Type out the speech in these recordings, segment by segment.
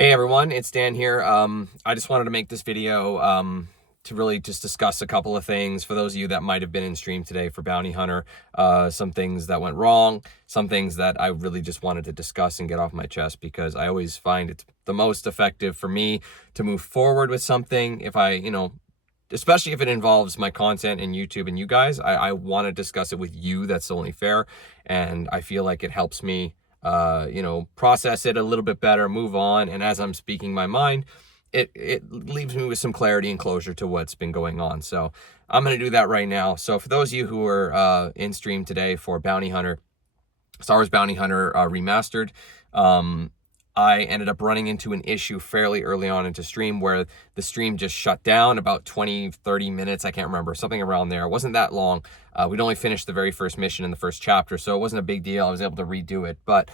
Hey everyone, it's Dan here. I just wanted to make this video to really just discuss a couple of things for those of you that might have been in stream today for Bounty Hunter. Some things that went wrong, some things that I really just wanted to discuss and get off my chest, because I always find it's the most effective for me to move forward with something. If I, especially if it involves my content and YouTube and you guys, I want to discuss it with you. That's only fair. And I feel like it helps me process it a little bit better, move on. And as I'm speaking my mind, it leaves me with some clarity and closure to what's been going on. So I'm going to do that right now. So for those of you who are in stream today for Bounty Hunter, Star Wars Bounty Hunter Remastered, I ended up running into an issue fairly early on into stream where the stream just shut down about 20-30 minutes. I can't remember, something around there. It wasn't that long. We'd only finished the very first mission in the first chapter, so it wasn't a big deal. I was able to redo it. But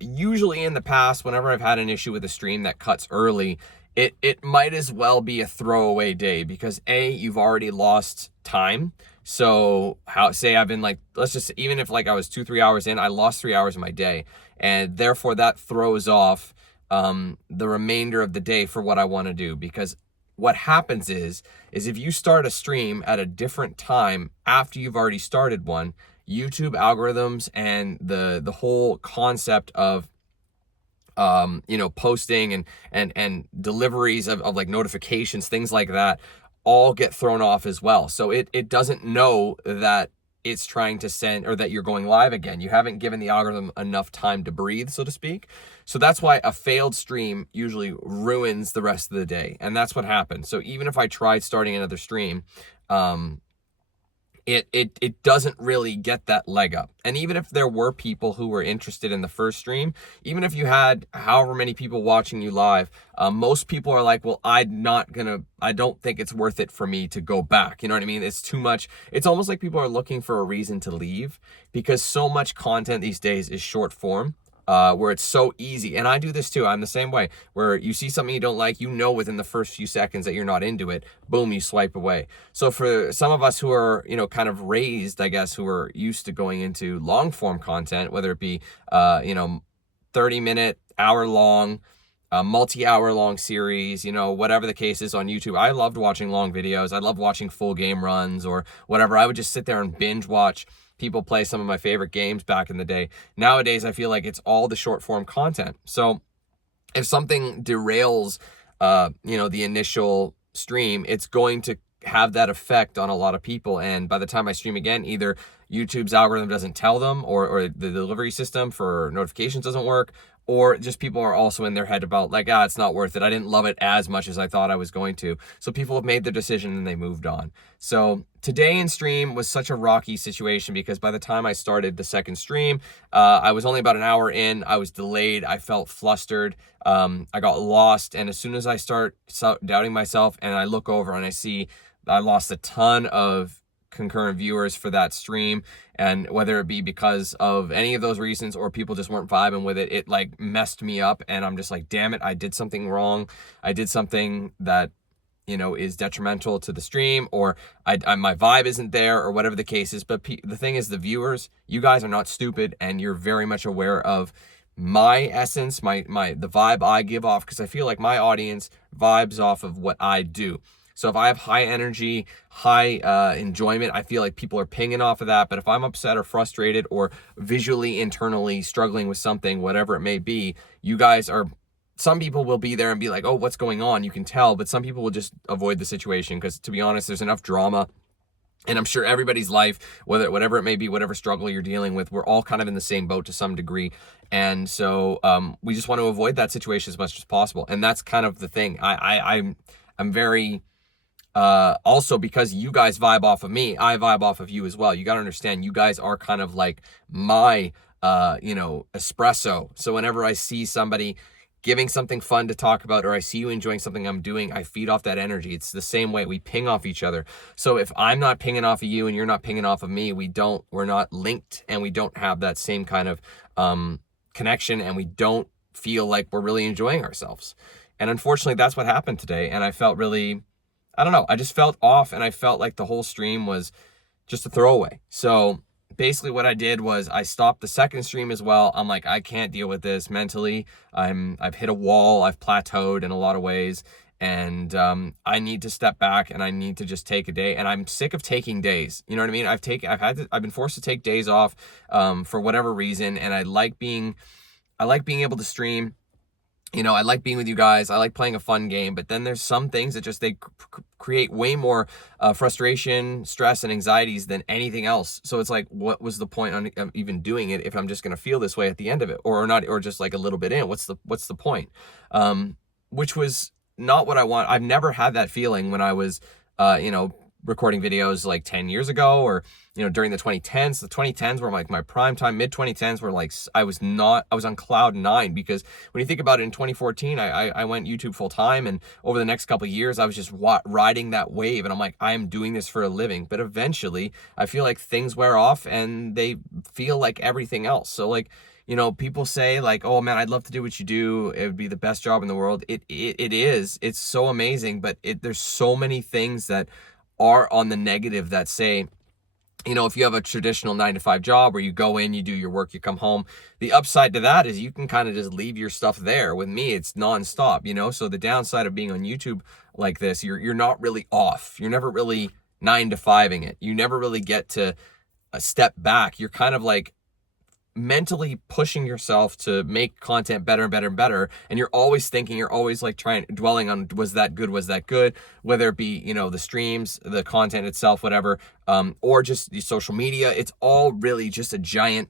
usually in the past, whenever I've had an issue with a stream that cuts early, it might as well be a throwaway day, because A, you've already lost time. So say I've been like, let's just, even if like I was 2-3 hours in, I lost 3 hours of my day. And therefore that throws off the remainder of the day for what I want to do. Because what happens is if you start a stream at a different time after you've already started one, YouTube algorithms and the whole concept of posting and deliveries of like notifications, things like that, all get thrown off as well. So it doesn't know that it's trying to send, or that you're going live again. You haven't given the algorithm enough time to breathe, so to speak. So that's why a failed stream usually ruins the rest of the day. And that's what happened. So even if I tried starting another stream, it doesn't really get that leg up. And even if there were people who were interested in the first stream, even if you had however many people watching you live, most people are like, well, I don't think it's worth it for me to go back. You know what I mean? It's too much. It's almost like people are looking for a reason to leave, because so much content these days is short form. Where it's so easy. And I do this too. I'm the same way, where you see something you don't like, within the first few seconds that you're not into it, boom, you swipe away. So for some of us who are, kind of raised, I guess, who are used to going into long form content, whether it be, 30-minute, hour-long, multi-hour long series, whatever the case is on YouTube. I loved watching long videos. I love watching full game runs or whatever. I would just sit there and binge watch people play some of my favorite games back in the day. Nowadays, I feel like it's all the short form content. So if something derails, the initial stream, it's going to have that effect on a lot of people. And by the time I stream again, either YouTube's algorithm doesn't tell them, or the delivery system for notifications doesn't work, or just people are also in their head about like, it's not worth it. I didn't love it as much as I thought I was going to. So people have made their decision and they moved on. So today in stream was such a rocky situation, because by the time I started the second stream, I was only about an hour in. I was delayed. I felt flustered. I got lost. And as soon as I start doubting myself and I look over and I see I lost a ton of concurrent viewers for that stream, and whether it be because of any of those reasons or people just weren't vibing with it, it like messed me up. And I'm just like, damn it, I did something wrong. I did something that is detrimental to the stream, or my vibe isn't there, or whatever the case is. But the thing is, the viewers, you guys are not stupid, and you're very much aware of my essence, the vibe I give off, because I feel like my audience vibes off of what I do. So if I have high energy, high enjoyment, I feel like people are pinging off of that. But if I'm upset or frustrated or visually, internally struggling with something, whatever it may be, you guys are, some people will be there and be like, oh, what's going on? You can tell. But some people will just avoid the situation, because to be honest, there's enough drama. And I'm sure everybody's life, whatever it may be, whatever struggle you're dealing with, we're all kind of in the same boat to some degree. And so we just want to avoid that situation as much as possible. And that's kind of the thing. I'm very... also, because you guys vibe off of me, I vibe off of you as well. You got to understand, you guys are kind of like my, espresso. So whenever I see somebody giving something fun to talk about, or I see you enjoying something I'm doing, I feed off that energy. It's the same way. We ping off each other. So if I'm not pinging off of you and you're not pinging off of me, we're not linked, and we don't have that same kind of, connection, and we don't feel like we're really enjoying ourselves. And unfortunately, that's what happened today. And I felt really, I don't know, I just felt off, and I felt like the whole stream was just a throwaway. So basically what I did was I stopped the second stream as well. I'm like, I can't deal with this mentally. I've hit a wall. I've plateaued in a lot of ways. And I need to step back, and I need to just take a day. And I'm sick of taking days. You know what I mean? I've been forced to take days off for whatever reason. And I like being able to stream. You know, I like being with you guys. I like playing a fun game, but then there's some things that just, they create way more frustration, stress, and anxieties than anything else. So it's like, what was the point on even doing it if I'm just going to feel this way at the end of it, or not, or just like a little bit in? What's the point? Which was not what I want. I've never had that feeling when I was, you know, recording videos like 10 years ago, or, you know, during the 2010s. The 2010s were like my prime time. Mid 2010s were like, I was on cloud nine, because when you think about it, in 2014, I went YouTube full time, and over the next couple of years, I was just riding that wave, and I'm like, I am doing this for a living. But eventually I feel like things wear off, and they feel like everything else. So like, you know, people say like, oh man, I'd love to do what you do. It would be the best job in the world. It is. It's so amazing, but there's so many things that are on the negative that say, you know, if you have a traditional 9-to-5 job where you go in, you do your work, you come home, the upside to that is you can kind of just leave your stuff there. With me, it's nonstop, you know? So the downside of being on YouTube like this, you're not really off. You're never really 9-to-5ing it. You never really get to step back. You're kind of like mentally pushing yourself to make content better and better and better, and you're always thinking, you're always like dwelling on, was that good, whether it be, you know, the streams, the content itself, whatever, or just the social media. It's all really just a giant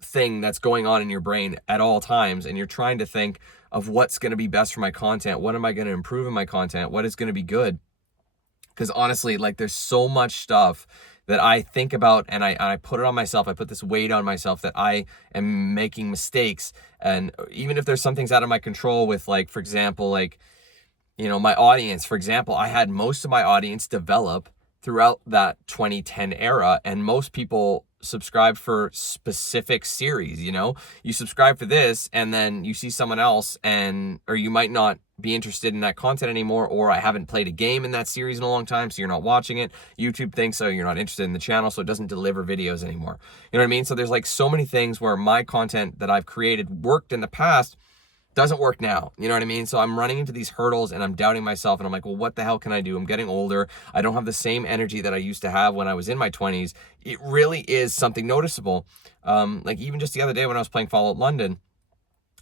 thing that's going on in your brain at all times, and you're trying to think of what's going to be best for my content, what am I going to improve in my content, what is going to be good. Because honestly, like, there's so much stuff that I think about, and I put it on myself. I put this weight on myself that I am making mistakes. And even if there's some things out of my control with, like, for example, like, you know, my audience, for example, I had most of my audience develop throughout that 2010 era, and most people subscribe for specific series. You know, you subscribe for this, and then you see someone else, or you might not be interested in that content anymore, or I haven't played a game in that series in a long time, so you're not watching it. YouTube thinks so, you're not interested in the channel, so it doesn't deliver videos anymore. You know what I mean? So there's like so many things where my content that I've created worked in the past doesn't work now. You know what I mean? So I'm running into these hurdles, and I'm doubting myself, and I'm like, well, what the hell can I do? I'm getting older. I don't have the same energy that I used to have when I was in my 20s. It really is something noticeable. Like even just the other day when I was playing Fallout London,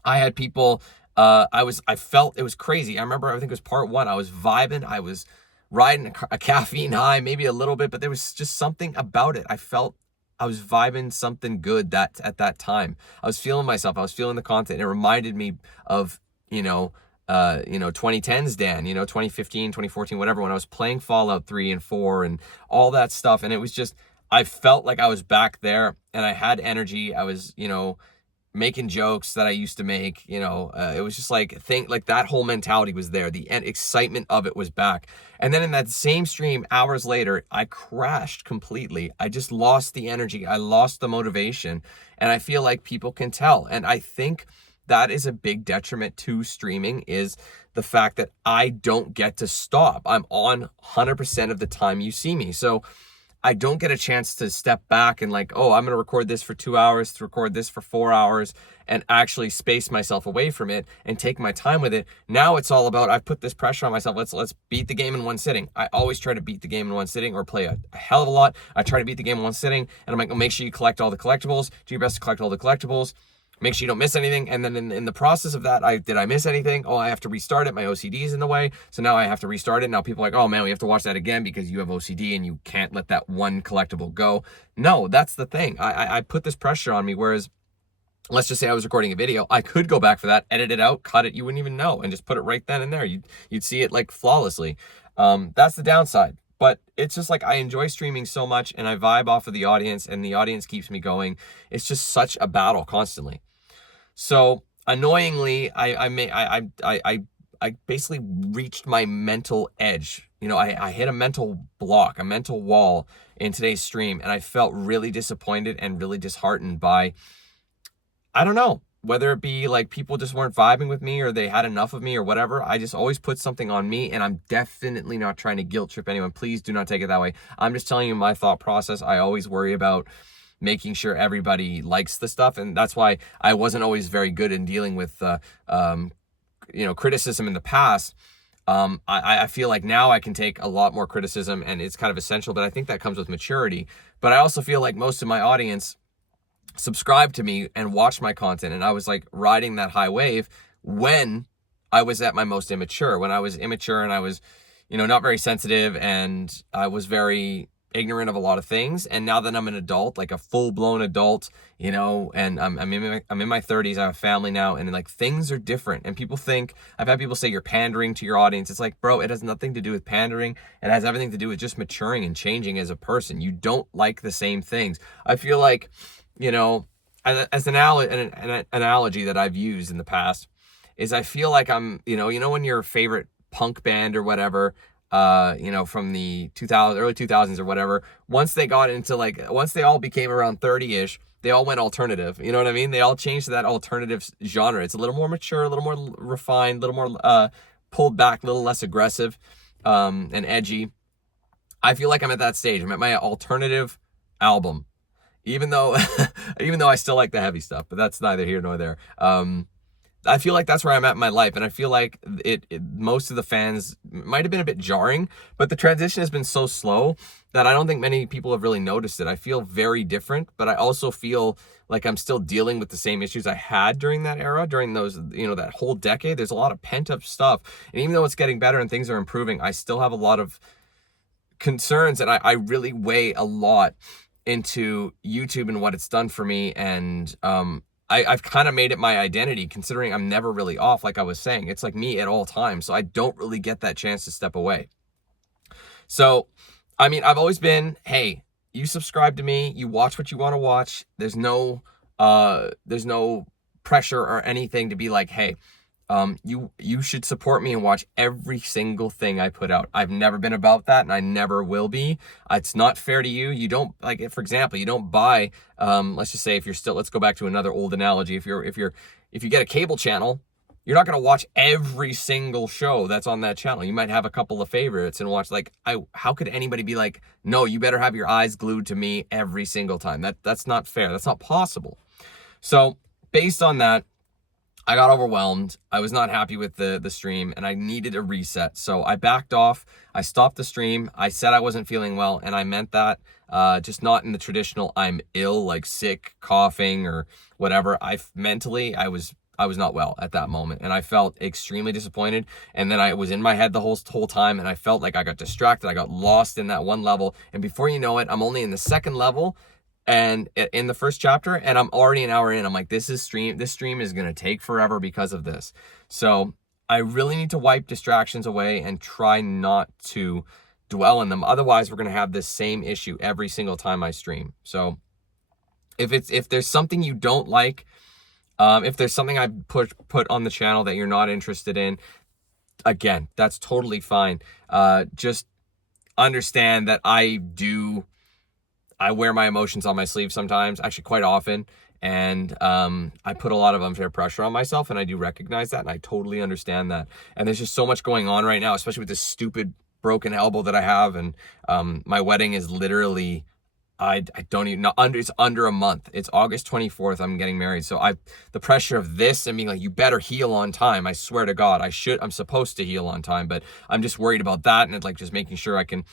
I had people, I felt it was crazy. I remember, I think it was part one, I was vibing, I was riding a caffeine high, maybe a little bit, but there was just something about it. I felt I was vibing something good at that time. I was feeling myself. I was feeling the content. It reminded me of, 2010s Dan, 2015, 2014, whatever, when I was playing Fallout 3 and 4 and all that stuff. And it was just, I felt like I was back there, and I had energy. I was, making jokes that I used to make, it was just like, that whole mentality was there. The excitement of it was back. And then in that same stream, hours later, I crashed completely. I just lost the energy. I lost the motivation. And I feel like people can tell. And I think that is a big detriment to streaming, is the fact that I don't get to stop. I'm on 100% of the time you see me. So I don't get a chance to step back and like, oh, I'm going to record this for 2 hours, to record this for 4 hours, and actually space myself away from it and take my time with it. Now it's all about, I've put this pressure on myself. Let's beat the game in one sitting. I always try to beat the game in one sitting, or play a hell of a lot. I try to beat the game in one sitting, and I'm like, well, make sure you collect all the collectibles. Do your best to collect all the collectibles. Make sure you don't miss anything. And then in the process of that, did I miss anything? Oh, I have to restart it. My OCD is in the way. So now I have to restart it. Now people are like, oh man, we have to watch that again because you have OCD and you can't let that one collectible go. No, that's the thing. I put this pressure on me. Whereas, let's just say I was recording a video. I could go back for that, edit it out, cut it. You wouldn't even know, and just put it right then and there. You'd see it like flawlessly. That's the downside. But it's just like, I enjoy streaming so much, and I vibe off of the audience, and the audience keeps me going. It's just such a battle constantly. So annoyingly, I basically reached my mental edge. I hit a mental block, a mental wall in today's stream, and I felt really disappointed and really disheartened by, I don't know, whether it be like people just weren't vibing with me or they had enough of me or whatever, I just always put something on me, and I'm definitely not trying to guilt trip anyone. Please do not take it that way. I'm just telling you my thought process. I always worry about making sure everybody likes the stuff, and that's why I wasn't always very good in dealing with criticism in the past. I feel like now I can take a lot more criticism, and it's kind of essential, but I think that comes with maturity. But I also feel like most of my audience subscribed to me and watched my content, and I was like riding that high wave when I was at my most immature, when I was immature and I was, not very sensitive, and I was very ignorant of a lot of things. And now that I'm an adult, like a full-blown adult, and I'm in my 30s, I have a family now, and like things are different. And I've had people say you're pandering to your audience. It's like, bro, it has nothing to do with pandering. It has everything to do with just maturing and changing as a person. You don't like the same things. I feel like, as an analogy that I've used in the past is I feel like I'm, when your favorite punk band or whatever, from the early 2000s or whatever, once they all became around 30-ish, they all went alternative. You know what I mean? They all changed to that alternative genre. It's a little more mature, a little more refined, a little more pulled back, a little less aggressive and edgy. I feel like I'm at that stage. I'm at my alternative album. Even though I still like the heavy stuff, but that's neither here nor there. I feel like that's where I'm at in my life, and I feel like most of the fans might have been a bit jarring, but the transition has been so slow that I don't think many people have really noticed it. I feel very different, but I also feel like I'm still dealing with the same issues I had during that era, during those, that whole decade. There's a lot of pent-up stuff, and even though it's getting better and things are improving, I still have a lot of concerns, and I really weigh a lot into YouTube and what it's done for me, and I've kind of made it my identity, considering I'm never really off. Like I was saying, it's like me at all times, so I don't really get that chance to step away. So I've always been, hey, you subscribe to me, you watch what you want to watch. There's no pressure or anything to be like, hey, you should support me and watch every single thing I put out. I've never been about that, and I never will be. It's not fair to you. You don't, like, for example, you don't buy, let's just say let's go back to another old analogy. If you get a cable channel, you're not going to watch every single show that's on that channel. You might have a couple of favorites and watch, how could anybody be like, no, you better have your eyes glued to me every single time? That's not fair. That's not possible. So based on that, I got overwhelmed. I was not happy with the stream, and I needed a reset. So I backed off. I stopped the stream. I said I wasn't feeling well, and I meant that. Just not in the traditional I'm ill, like sick, coughing, or whatever. I was not well at that moment, and I felt extremely disappointed. And then I was in my head the whole time, and I felt like I got distracted. I got lost in that one level, and before you know it, I'm only in the second level and in the first chapter, and I'm already an hour in. I'm like, this stream is going to take forever because of this. So I really need to wipe distractions away and try not to dwell in them. Otherwise, we're going to have this same issue every single time I stream. So if there's something you don't like, if there's something I put on the channel that you're not interested in, again, that's totally fine. Just understand that I wear my emotions on my sleeve sometimes, actually quite often, and I put a lot of unfair pressure on myself, and I do recognize that, and I totally understand that. And there's just so much going on right now, especially with this stupid broken elbow that I have, and my wedding is literally, it's under a month. It's August 24th, I'm getting married. So the pressure of this and being like, you better heal on time. I swear to God, I'm supposed to heal on time, but I'm just worried about that, and just making sure I can,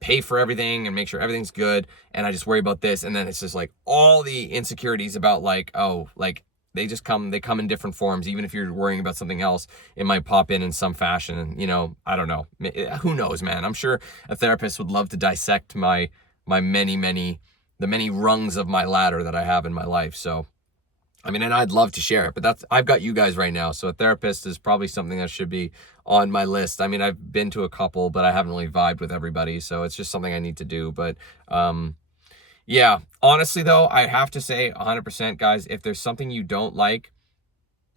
pay for everything and make sure everything's good. And I just worry about this. And then it's just like all the insecurities about they come in different forms. Even if you're worrying about something else, it might pop in some fashion. And, I don't know. Who knows, man? I'm sure a therapist would love to dissect the many rungs of my ladder that I have in my life. So, and I'd love to share it, but I've got you guys right now. So a therapist is probably something that should be on my list. I've been to a couple, but I haven't really vibed with everybody. So it's just something I need to do. But, yeah, honestly though, I have to say 100%, guys, if there's something you don't like,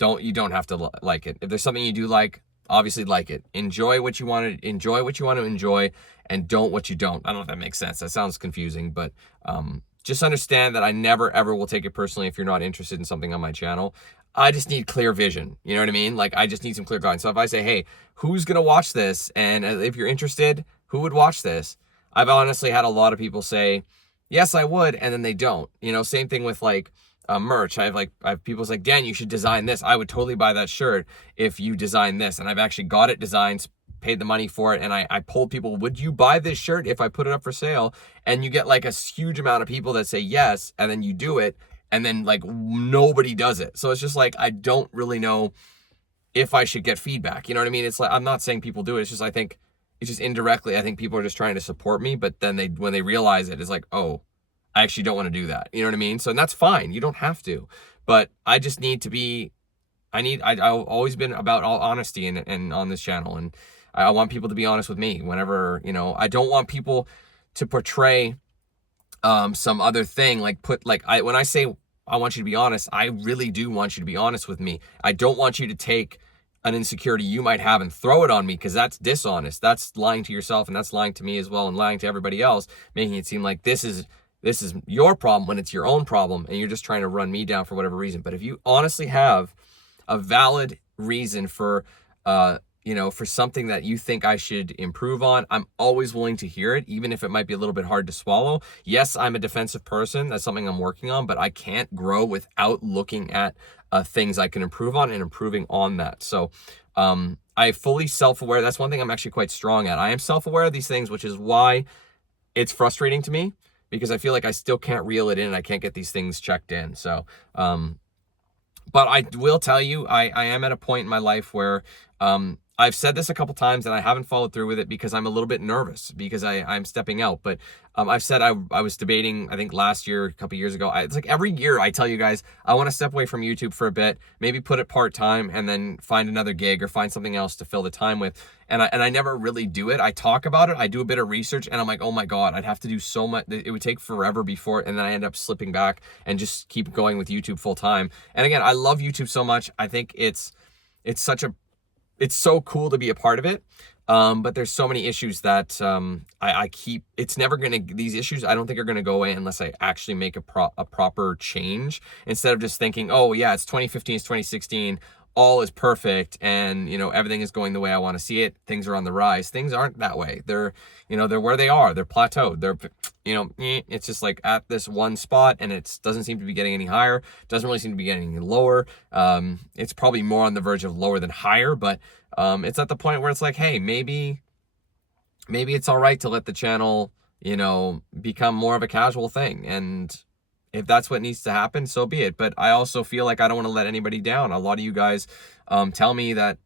you don't have to like it. If there's something you do like, obviously like it. Enjoy what you want to enjoy, and don't what you don't. I don't know if that makes sense. That sounds confusing, but, just understand that I never ever will take it personally if you're not interested in something on my channel. I just need clear vision. You know what I mean? Like, I just need some clear guidance. So if I say, hey, who's going to watch this? And if you're interested, who would watch this? I've honestly had a lot of people say, yes, I would. And then they don't. You know, same thing with like merch. I have people say, Dan, you should design this. I would totally buy that shirt if you design this. And I've actually got it designed, paid the money for it. And I polled people, would you buy this shirt if I put it up for sale? And you get like a huge amount of people that say yes. And then you do it. And then like nobody does it. So it's just like, I don't really know if I should get feedback. You know what I mean? It's like, I'm not saying people do it. It's just, I think it's just indirectly, I think people are just trying to support me. But then when they realize it, it's like, oh, I actually don't want to do that. You know what I mean? So and that's fine. You don't have to, but I just need to be, I've always been about all honesty and on this channel. And I want people to be honest with me whenever, you know, I don't want people to portray some other thing, when I say I want you to be honest, I really do want you to be honest with me. I don't want you to take an insecurity you might have and throw it on me, because that's dishonest. That's lying to yourself, and that's lying to me as well, and lying to everybody else, making it seem like this is your problem when it's your own problem, and you're just trying to run me down for whatever reason. But if you honestly have a valid reason for for something that you think I should improve on, I'm always willing to hear it, even if it might be a little bit hard to swallow. Yes, I'm a defensive person. That's something I'm working on, but I can't grow without looking at things I can improve on and improving on that. So I fully self-aware. That's one thing I'm actually quite strong at. I am self-aware of these things, which is why it's frustrating to me, because I feel like I still can't reel it in. I can't get these things checked in. So, but I will tell you, I am at a point in my life where I've said this a couple times and I haven't followed through with it because I'm a little bit nervous because I'm stepping out. But I've said I was debating, I think last year, a couple years ago. It's like every year I tell you guys, I want to step away from YouTube for a bit, maybe put it part-time and then find another gig or find something else to fill the time with. And I never really do it. I talk about it. I do a bit of research and I'm like, oh my God, I'd have to do so much. It would take forever before. And then I end up slipping back and just keep going with YouTube full time. And again, I love YouTube so much. I think it's so cool to be a part of it. But there's so many issues that these issues I don't think are going to go away unless I actually make a proper change, instead of just thinking, oh yeah, it's 2015, it's 2016, all is perfect and everything is going the way I want to see it. Things are on the rise. Things aren't that way. They're where they are. They're plateaued. They're it's just like at this one spot, and it doesn't seem to be getting any higher. Doesn't really seem to be getting any lower. It's probably more on the verge of lower than higher, but it's at the point where it's like, hey, maybe it's all right to let the channel become more of a casual thing. And if that's what needs to happen, so be it. But I also feel like I don't want to let anybody down. A lot of you guys tell me that,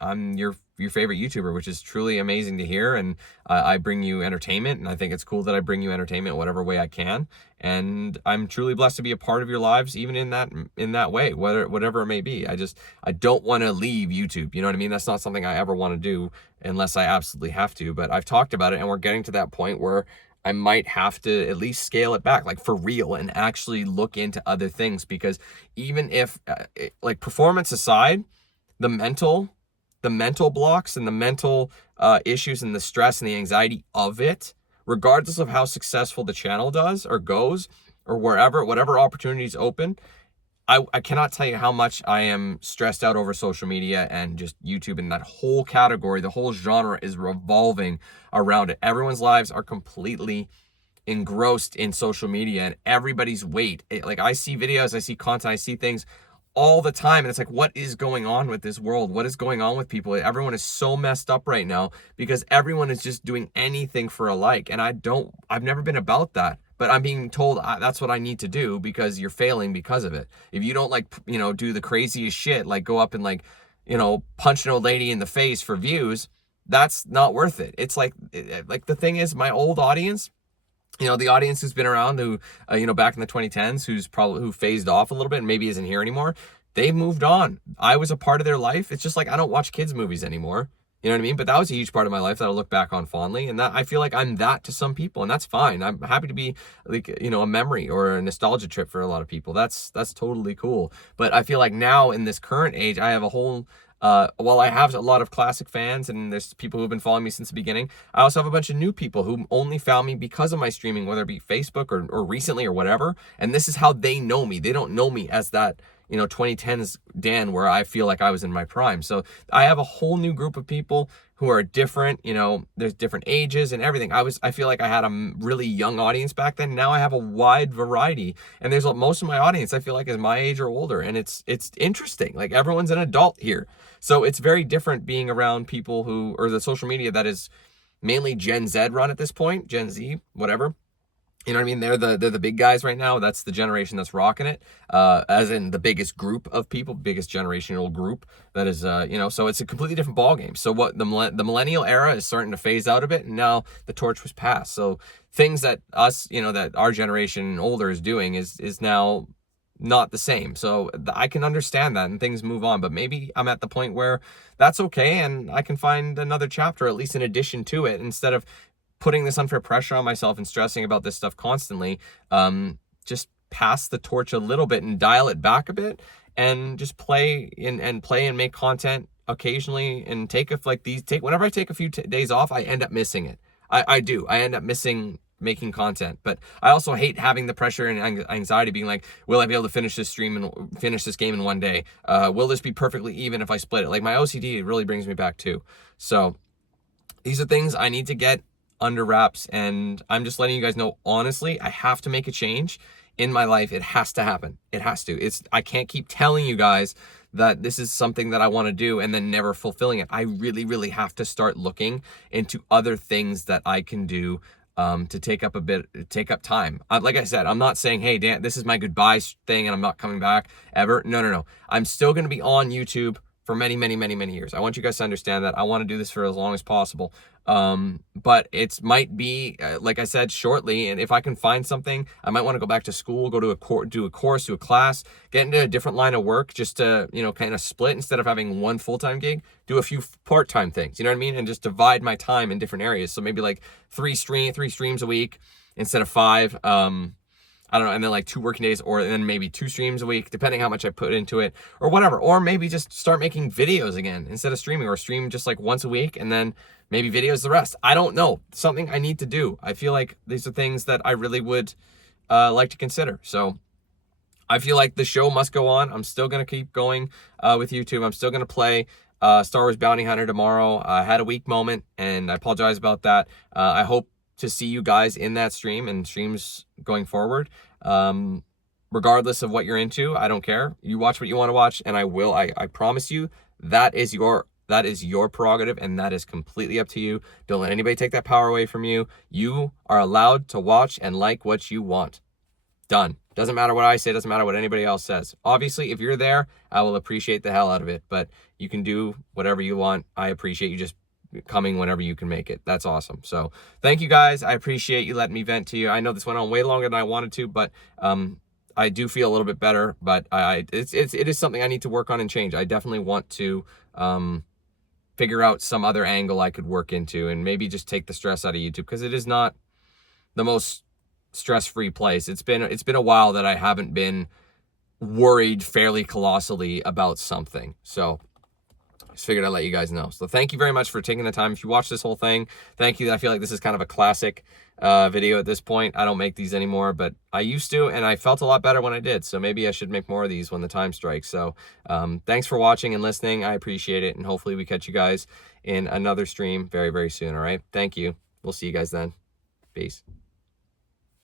I'm your favorite YouTuber, which is truly amazing to hear. And I bring you entertainment, and I think it's cool that I bring you entertainment whatever way I can. And I'm truly blessed to be a part of your lives, even in that way, whatever it may be. I don't want to leave YouTube. You know what I mean? That's not something I ever want to do unless I absolutely have to. But I've talked about it, and we're getting to that point where I might have to at least scale it back, like for real, and actually look into other things. Because even if, like performance aside, the mental blocks and the mental issues and the stress and the anxiety of it, regardless of how successful the channel does or goes or whatever opportunities open, I cannot tell you how much I am stressed out over social media and just YouTube, and that whole category, the whole genre is revolving around it. Everyone's lives are completely engrossed in social media, and everybody's like I see videos, I see content, I see things all the time, and it's like, what is going on with this world? What is going on with people? Everyone is so messed up right now because everyone is just doing anything for a like, and I've never been about that. But I'm being told that's what I need to do because you're failing because of it. If you don't do the craziest shit, like go up and punch an old lady in the face for views, that's not worth it. It's like the thing is, my old audience, the audience who's been around, who, back in the 2010s, who phased off a little bit and maybe isn't here anymore, they moved on. I was a part of their life. It's just like, I don't watch kids movies anymore. You know what I mean? But that was a huge part of my life that I look back on fondly. And that I feel like I'm that to some people, and that's fine. I'm happy to be like, a memory or a nostalgia trip for a lot of people. That's totally cool. But I feel like now in this current age, I have a whole while I have a lot of classic fans and there's people who've been following me since the beginning, I also have a bunch of new people who only found me because of my streaming, whether it be Facebook or recently or whatever. And this is how they know me. They don't know me as that, 2010s Dan where I feel like I was in my prime. So I have a whole new group of people who are different. There's different ages and everything. I feel like I had a really young audience back then. Now I have a wide variety, and there's most of my audience I feel like is my age or older, and it's interesting. Like, everyone's an adult here. So it's very different being around people or the social media that is mainly Gen Z run at this point, Gen Z, whatever. You know what I mean? They're the big guys right now. That's the generation that's rocking it, as in the biggest group of people, biggest generational group that is, so it's a completely different ballgame. So what the millennial era is starting to phase out a bit, and now the torch was passed. So things that us, that our generation and older is doing is now not the same. So I can understand that and things move on, but maybe I'm at the point where that's okay and I can find another chapter, at least in addition to it, instead of putting this unfair pressure on myself and stressing about this stuff constantly. Just pass the torch a little bit and dial it back a bit, and just play and make content occasionally, and whenever I take a few days off, I end up missing it. I do. I end up missing making content, but I also hate having the pressure and anxiety being like, will I be able to finish this stream and finish this game in one day? Will this be perfectly even if I split it? Like, my OCD really brings me back too. So these are things I need to get under wraps, and I'm just letting you guys know, honestly, I have to make a change in my life. It has to happen. It has to. I can't keep telling you guys that this is something that I want to do and then never fulfilling it. I really, really have to start looking into other things that I can do to take up time. Like I said, I'm not saying, hey, Dan, this is my goodbye thing and I'm not coming back ever. No. I'm still going to be on YouTube for many, many, many, many years. I want you guys to understand that. I want to do this for as long as possible. But it might be, like I said, shortly. And if I can find something, I might want to go back to school, go to do a course, do a class, get into a different line of work, just to, kind of split, instead of having one full-time gig, do a few part-time things, you know what I mean? And just divide my time in different areas. So maybe like three streams a week instead of 5. I don't know, and then like 2 working days, or then maybe 2 streams a week, depending how much I put into it, or whatever. Or maybe just start making videos again instead of streaming, or stream just like once a week and then maybe videos the rest. I don't know. Something I need to do. I feel like these are things that I really would like to consider. So I feel like the show must go on. I'm still going to keep going with YouTube. I'm still going to play Star Wars Bounty Hunter tomorrow. I had a weak moment, and I apologize about that. I hope to see you guys in that stream and streams going forward. Regardless of what you're into, I don't care. You watch what you want to watch, and I will. I promise you, that is your prerogative, and that is completely up to you. Don't let anybody take that power away from you. You are allowed to watch and like what you want. Done. Doesn't matter what I say, doesn't matter what anybody else says. Obviously, if you're there, I will appreciate the hell out of it, but you can do whatever you want. I appreciate you just coming whenever you can make it. That's awesome. So thank you guys. I appreciate you letting me vent to you. I know this went on way longer than I wanted to, but I do feel a little bit better, but it is something I need to work on and change. I definitely want to figure out some other angle I could work into, and maybe just take the stress out of YouTube, because it is not the most stress-free place. It's been a while that I haven't been worried fairly colossally about something. So just figured I'd let you guys know. So thank you very much for taking the time. If you watch this whole thing, thank you. I feel like this is kind of a classic video at this point. I don't make these anymore, but I used to, and I felt a lot better when I did. So maybe I should make more of these when the time strikes. So thanks for watching and listening. I appreciate it. And hopefully we catch you guys in another stream very, very soon. All right. Thank you. We'll see you guys then. Peace.